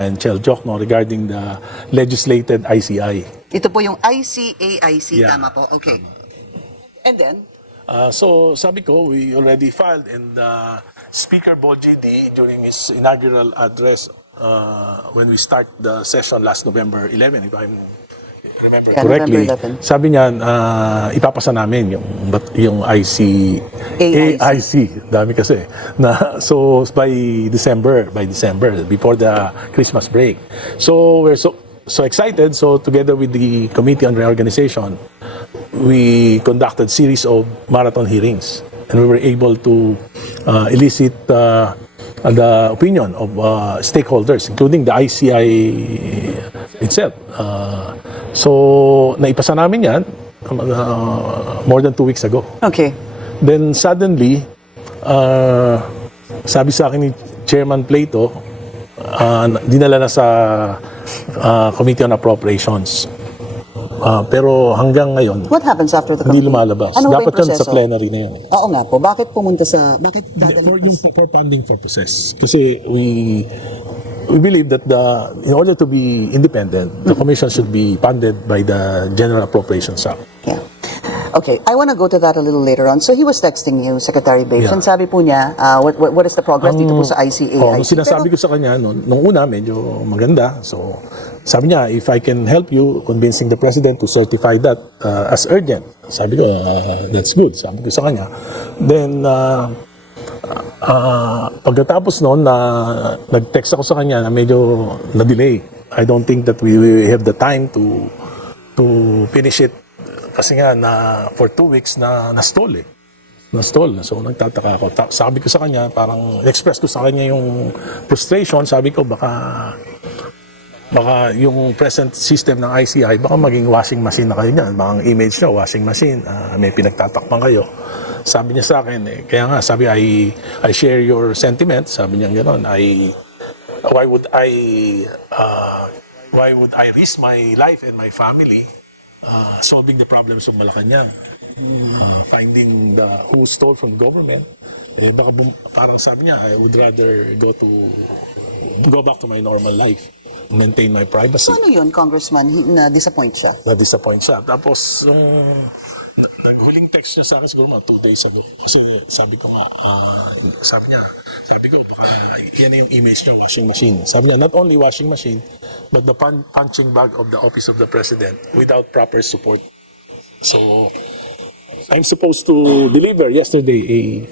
and Chel Jokno regarding the legislated ICI. Ito po yung ICAIC, Yeah. tama po. Okay. And then? So sabi ko, we already filed, and Speaker Boji D during his inaugural address when we start the session last November 11, if I remember correctly, November 11. sabi niya ipapasa namin yung AIC, dami kasi so by December before the Christmas break. So we're so excited. So together with the Committee on Reorganization, we conducted series of marathon hearings, and we were able to elicit the opinion of stakeholders, including the ICI itself. So naipasa namin yan more than 2 weeks ago. Okay. Then suddenly, sabi sa akin ni Chairman Plato, dinala na sa Committee on Appropriations. Pero hanggang ngayon, What happens after the hindi committee? lumalabas. Ano ba Dapat yung yan sa proseso? plenary na yan. Oo nga po. Bakit dadalhin? For funding purposes. Kasi we believe that in order to be independent, the Commission should be funded by the General Appropriations Act. Yeah. Okay, I want to go to that a little later on. So he was texting you, Secretary Bates, Yeah. and sabi po niya, what is the progress dito po sa ICAIC? Nung sinasabi ko sa kanya, nung una, medyo maganda. So, sabi niya, if I can help you convincing the President to certify that as urgent. Sabi ko, that's good. Sabi ko sa kanya. Then, pagkatapos noon, nag-text ako sa kanya na medyo na-delay. I don't think that we have the time to finish it. Kasi nga, for 2 weeks na-stall eh. Na-stall. So, nagtataka ako. Sabi ko sa kanya, parang express ko sa kanya yung frustration. Sabi ko, baka yung present system ng ICI, baka maging washing machine na kayo niyan. Baka ang image nyo, washing machine, may pinagtatakpan kayo. Sabi niya sa akin, kaya nga, sabi, I share your sentiment. Sabi niya gano'n, why would I risk my life and my family solving the problems of Malacanang, finding who stole from government? Baka parang sabi niya, I would rather go back to my normal life, maintain my privacy. So ano yun, Congressman? Na-disappoint siya? Na-disappoint siya. Tapos, huling text niya sa akin siguro mga 2 days ago. Kasi sabi ko, baka yan yung image niya, washing machine. Sabi niya, not only washing machine, but the punching bag of the Office of the President without proper support. So, I'm supposed to deliver yesterday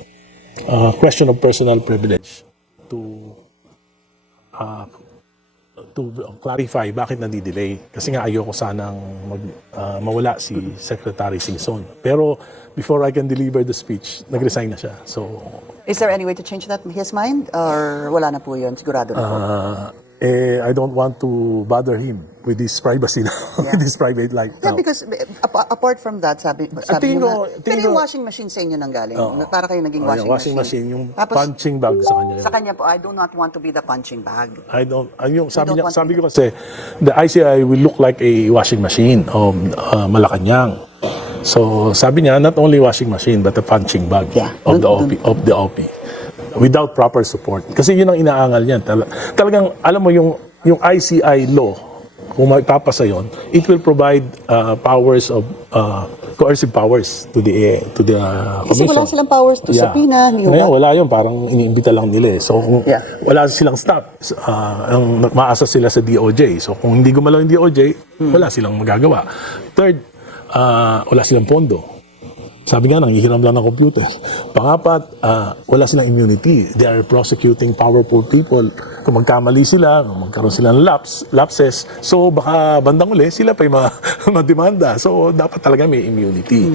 a question of personal privilege to clarify bakit nadi-delay. Kasi nga ayoko sanang mawala si Secretary Singson. Pero before I can deliver the speech, nag-resign na siya. So, Is there any way to change that in his mind? Or wala na po yun? Sigurado na po? I don't want to bother him with his privacy now, with his private life Yeah, now. because apart from that, sabi tingin niyo ko- nga, pero tingin yung ko- washing machine sa inyo nang galing. Oo. Para kayo naging Yung washing machine, yung Tapos, punching bag sa kanya. sa kanya po, I do not want to be the punching bag. Sabi don't want ko to- kasi, the ICI will look like a washing machine of Malacanang. So, sabi niya, not only washing machine, but a punching bag Yeah. of the OP. Without proper support. Kasi yun ang inaangal niyan. Talagang, alam mo, yung ICI law, kung magpapasa yun, it will provide powers of coercive powers to the Kasi commission. wala silang powers to subpoena. Ngayon, wala yun. Parang iniimbita lang nila eh. So, kung Yeah. wala silang staff, ang maasa sila sa DOJ. So, kung hindi gumalaw yung DOJ, wala silang magagawa. Third, wala silang pondo. Sabi nga, nanghihiram lang ng computer. Pangapat, wala silang immunity. They are prosecuting powerful people. Kung magkamali sila, kung magkaroon sila ng lapses, so baka bandang uli, sila pa yung mademanda. So, dapat talaga may immunity.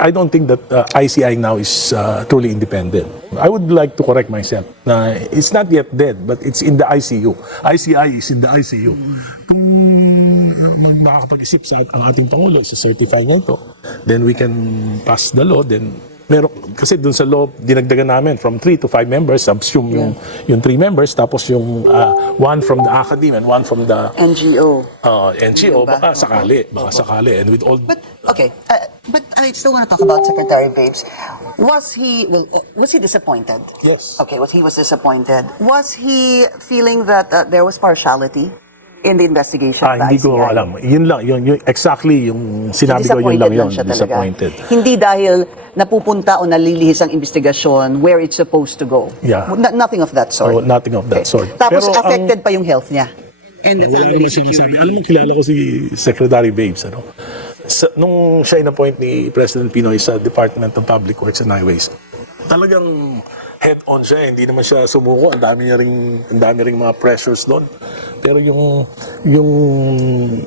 I don't think that ICI now is truly independent. I would like to correct myself na it's not yet dead, but it's in the ICU. ICI is in the ICU. Kung makakapag-isip sa ang ating Pangulo, isa-certify niya ito, then we can pass the law, then kasi dun sa law, dinagdagan namin from 3 to 5 members, subsume yung 3 members, tapos yung one from the academe and one from the NGO. NGO, Ba? baka sakali, and with all, But okay, but I still want to talk about Secretary Babes. Was he disappointed? yes. Okay, he was disappointed. Was he feeling that there was partiality in the investigation of the Hindi ko ICI? alam. Yun lang, yun exactly yung sinabi ko, yun lang yun. siya talaga. Disappointed. Hindi dahil napupunta o nalilihis ang investigasyon where it's supposed to go. Yeah. Nothing of that sort. Oh, nothing of that sort. Tapos Pero ang- affected pa yung health niya. And the Wala family naman siya masabi. security. Alam mo, kilala ko si Secretary Babes. Nung siya in-appoint ni President Pinoy sa Department of Public Works and Highways, talagang head-on siya. Hindi naman siya sumuko. Ang dami ring mga pressures doon. Pero yung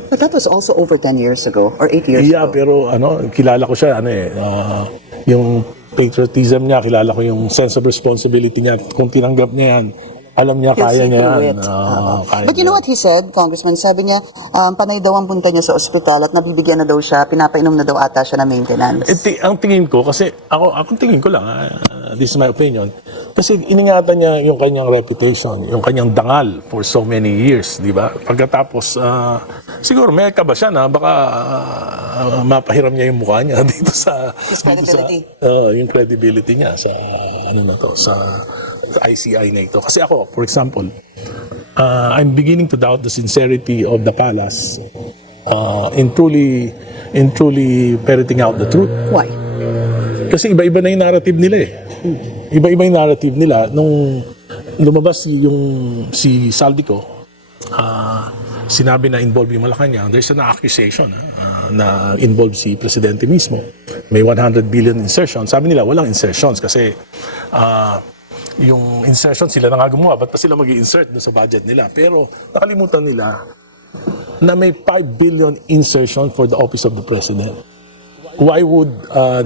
But that was also over 10 years ago or 8 years ago. pero kilala ko siya, yung patriotism niya, kilala ko yung sense of responsibility niya. Kung tinanggap niya yan, alam niya, He'll kaya see niya through yan. it. Kaya But you know what he said, Congressman? Sabi niya, panay daw ang punta niya sa ospital at nabibigyan na daw siya, pinapainom na daw ata siya ng maintenance. Ang tingin ko, kasi ako tingin ko lang, this is my opinion, kasi iningatan niya yung kanyang reputation, yung kanyang dangal for so many years, di ba? Pagkatapos, siguro may kaba siya na baka mapahiram niya yung mukha niya dito sa... His credibility. Yung credibility niya sa, sa ICI na ito. Kasi ako, for example, I'm beginning to doubt the sincerity of the palace in truly ferreting out the truth. Why? Kasi iba-iba na yung narrative nila eh. Iba-iba yung narrative nila. Nung lumabas si Saldico, sinabi na involved yung Malacanang, there's an accusation na involved si Presidente mismo. May 100 billion insertion. Sabi nila, walang insertions kasi yung insertion sila na nga gumawa, ba't pa sila mag-i-insert doon sa budget nila? Pero nakalimutan nila na may 5 billion insertion for the Office of the President. Why would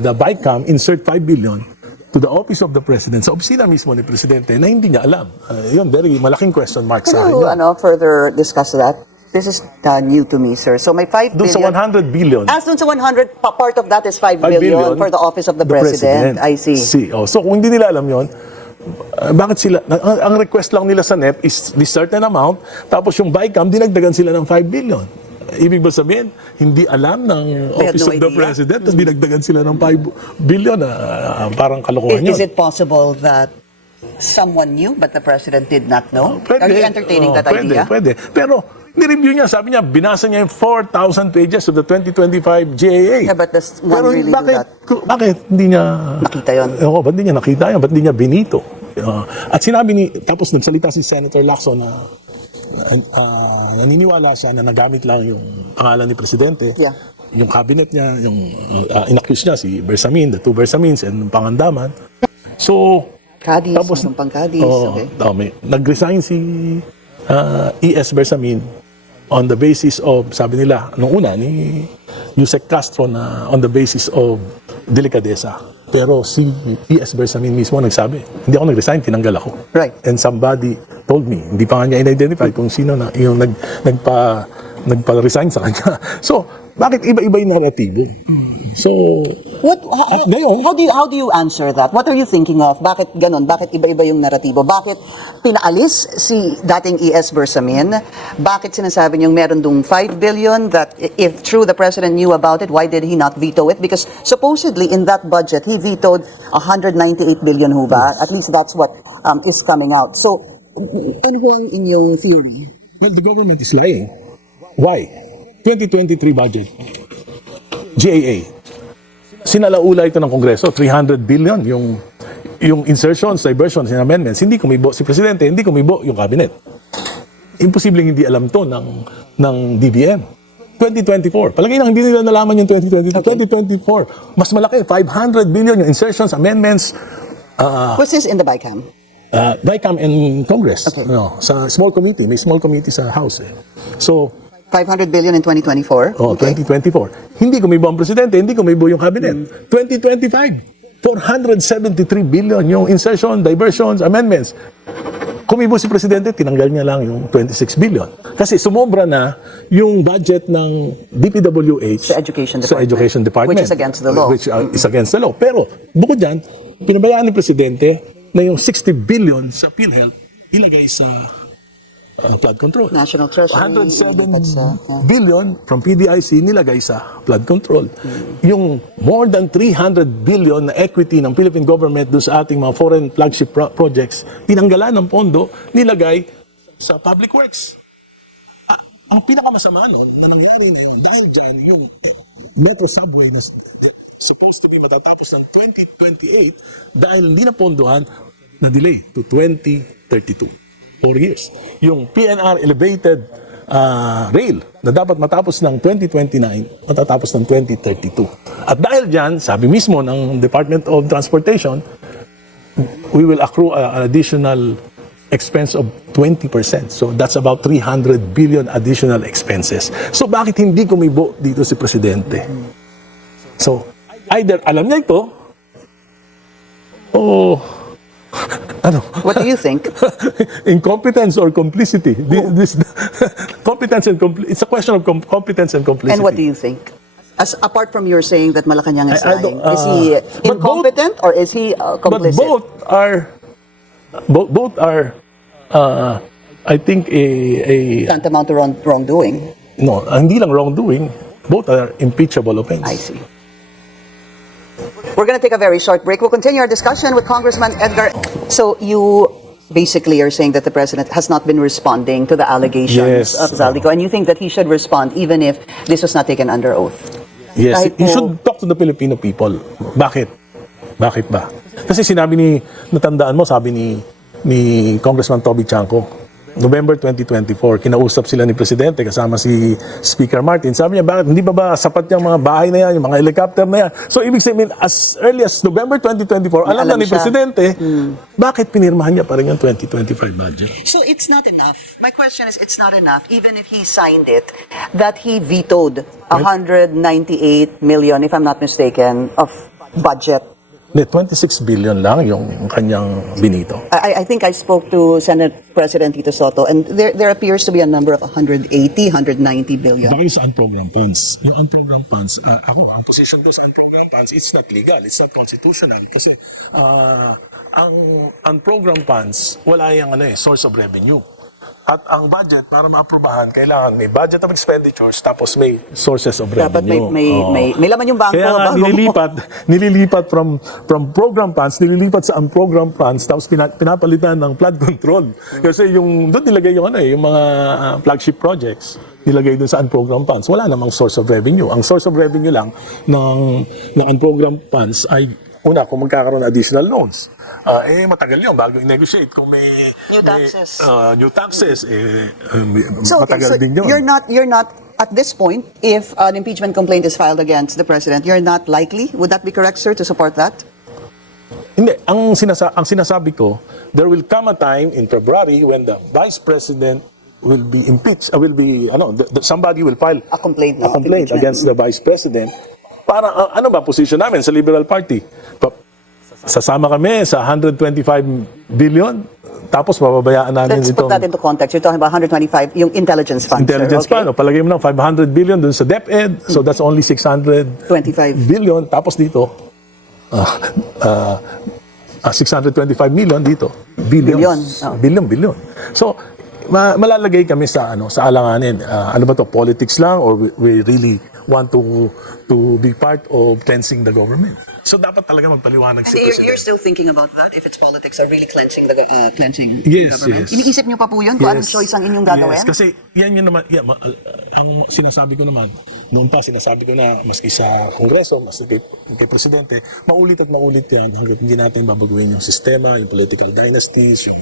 the BICAM insert 5 billion to the Office of the President sa opisina mismo ni Presidente na hindi niya alam? Yun, very malaking question mark sa Can akin. you further discuss that? This is new to me, sir. So may 5 Doon sa billion. 100 billion. As dun sa 100, part of that is 5 5 billion for the Office of the President. I see. So kung hindi nila alam yon, bakit sila, ang request lang nila sa NEP is this certain amount, tapos yung BICAM, dinagdagan sila ng 5 billion. Ibig ba sabihin, hindi alam ng They had Office no of the idea. President, tapos dinagdagan sila ng 5 billion, parang kalokohan yun. Is it possible that someone knew but the President did not know? Pwede. Are you entertaining that idea? Pwede. Pero, ni-review niya, sabi niya, binasa niya yung 4,000 pages of the 2025 GAA. Yeah, but does one Pero really do that? bakit hindi niya Nakita yun? ba't hindi niya nakita yun? Ba't hindi niya binito? At sinabi tapos nagsalita si Senator Lacson na naniniwala siya na nagamit lang yung pangalan ni Presidente. Yeah. Yung cabinet niya, yung inaccuse niya si Bersamin, the 2 Bersamins and Pangandaman. So, Cadiz, tapos, meron pang Cadiz. Okay. nag-resign si E.S. Bersamin on the basis of, sabi nila, nung una, ni Yusek Castro na on the basis of delikadesa. Pero si E.S. Bersamin mismo nagsabi, hindi ako nag-resign, tinanggal ako. Right. And somebody told me, hindi pa nga niya in-identify kung sino na yung nagpa-resign sa kanya. So, bakit iba-iba yung narratibo? So, at ngayon, How do you answer that? What are you thinking of? Bakit ganon? Bakit iba-iba yung naratibo? Bakit pinaalis si dating E.S. Bersamin? Bakit sinasabi niyong meron dong 5 billion that if true the President knew about it, why did he not veto it? Because supposedly in that budget, he vetoed 198 billion ho ba? At least that's what is coming out. So, ano ho ang inyong theory? well, the government is lying. Why? 2023 budget, GAA. Sinalaula ito ng Kongreso, 300 billion yung insertions, diversions, and amendments. Hindi kumibo si Presidente, hindi kumibo yung cabinet. Imposibleng hindi alam to ng DBM. 2024. Palagay na hindi nila nalaman yung 2023. Okay. 2024. Mas malaki, 500 billion yung insertions, amendments, Which is in the BICAM. BICAM and Congress. Okay. Sa small committee. May small committee sa House. So, 500 billion in 2024. Okay. 2024. Hindi kumibo ang Presidente, hindi kumibo yung Cabinet. 2025, 473 billion yung insertion, diversions, amendments. Kumibo si Presidente, tinanggal niya lang yung 26 billion. Kasi sumobra na yung budget ng DPWH Sa Education sa Department. Education Department. Which is against the law. Which is against the law. Pero, bukod dyan, Pinabayaan ni Presidente na yung 60 billion sa PhilHealth ilagay sa flood control. National Treasury. 107 billion from PDIC nilagay sa flood control. Yung more than 300 billion na equity ng Philippine government doon sa ating mga foreign flagship projects, tinanggalan ng pondo, nilagay sa public works. Ang pinakamasama nun na nangyari na yun, dahil dyan yung metro subway na supposed to be matatapos ng 2028, dahil hindi na pondohan, na-delay to 2032. 4 years. Yung PNR elevated rail na dapat matapos ng 2029, matatapos ng 2032. At dahil dyan, sabi mismo ng Department of Transportation, we will accrue an additional expense of 20%. So that's about 300 billion additional expenses. So bakit hindi kumibo dito si Presidente? So either alam niya ito, o ano? What do you think? Incompetence or complicity. This competence and it's a question of competence and complicity. And what do you think? As apart from your saying that Malacanang is I don't- lying, is he but incompetent or is he But complicit? both are I think a Tantamount to wrongdoing. no, hindi lang wrongdoing, both are impeachable offense. I see. We're going to take a very short break. We'll continue our discussion with Congressman Edgar. So you basically are saying that the president has not been responding to the allegations Yes. of Zaldico, and you think that he should respond even if this was not taken under oath. Yes, Kahit you po- should talk to the Filipino people. Bakit? Bakit ba? Kasi sinabi ni, natandaan mo, sabi ni Congressman Toby Chanco, November 2024, kinausap sila ni Presidente kasama si Speaker Martin. Sabi niya, bakit hindi ba sapat yung mga bahay na yan, yung mga helicopter na yan? So, ibig sabihin, as early as November 2024, alam na alam ni siya. Presidente, bakit pinirmahan niya pa rin yung 2025 budget? So it's not enough. My question is, it's not enough, even if he signed it, that he vetoed 198 million, if I'm not mistaken, of budget. Hindi, 26 billion lang yung kanyang binito. I think I spoke to Senate President Tito Soto, and there appears to be a number of 180, 190 billion. Baka yung sa unprogrammed funds. Yung unprogrammed funds, ang position doon sa unprogrammed funds, it's not legal, it's not constitutional. Kasi ang unprogrammed funds, wala yung source of revenue. At ang budget, para ma-aprobahan, kailangan may budget of expenditures, tapos may sources of Dapat revenue. may laman yung bangko. Kaya nga, bago mo- nililipat from program funds, nililipat sa unprogrammed funds, tapos pinapalitan ng flood control. Kasi yung doon nilagay yung yung mga flagship projects, nilagay doon sa unprogrammed funds. Wala namang source of revenue. Ang source of revenue lang ng unprogrammed funds ay una, kung magkakaroon ng additional loans. Matagal yun bago i-negotiate. Kung may New taxes. New taxes, So, matagal din yun. you're not at this point, if an impeachment complaint is filed against the president, you're not likely, would that be correct, sir, to support that? Hindi, ang sinasabi ko, there will come a time in February when the Vice President will be impeached, somebody will file A complaint, a complaint impeachment. against the Vice President. Para, ano ba position namin sa Liberal Party? Sasama kami sa 125 billion, tapos pababayaan namin Let's put itong that into context. You're talking about 125, yung intelligence fund, intelligence sir, okay? fund. Palagay mo ng 500 billion dun sa DepEd, so that's only 625 25. billion. Tapos dito, 625 million dito. Billions. Billion. So, malalagay kami sa alanganin. Ano ba to? Politics lang or we really want to be part of cleansing the government? So dapat talaga magpaliwanag si You're still thinking about that, if it's politics or really cleansing the Yes, government? yes. Iniisip niyo pa po yun kung anong choice ang inyong gagawin? Yes, kasi yan yun naman, ang sinasabi ko naman, noon pa sinasabi ko na maski sa Kongreso, maski kay Presidente, maulit at maulit yan hanggang hindi natin babaguhin yung sistema, yung political dynasties, yung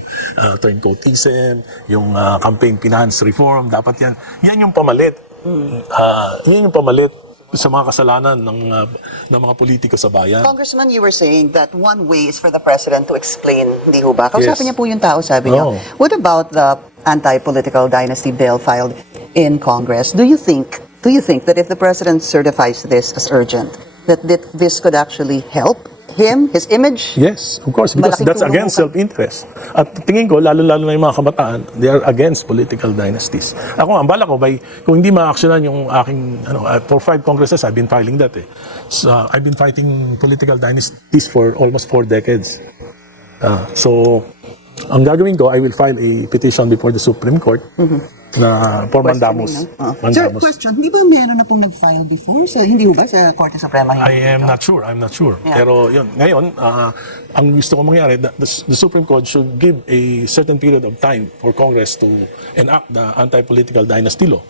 turncoatism, yung campaign finance reform, dapat yan yung pamalit. Yan yung pamalit sa mga kasalanan ng mga politiko sa bayan. Congressman, you were saying that one way is for the president to explain, hindi ho ba? Kausapin Yes. niya po yung tao, sabi niyo. Oh. What about the anti-political dynasty bill filed in Congress? Do you think that if the president certifies this as urgent, that this could actually help him, his image? Yes, of course, because Malaking that's tulong against po self-interest. At tingin ko, lalo-lalo na yung mga kabataan, they are against political dynasties. Ako, ang bala ko, kung hindi ma-actionan yung aking, for 5 congresses, I've been filing that eh. So, I've been fighting political dynasties for almost 4 decades. So, ang gagawin ko, I will file a petition before the Supreme Court na for mandamus. Sir, question, hindi ba meron na pong nag-file before? So, hindi ba sa Korte Suprema? I am not sure. Yeah. Pero yun, ngayon, ang gusto ko mangyari, the Supreme Court should give a certain period of time for Congress to enact the anti-political dynasty law.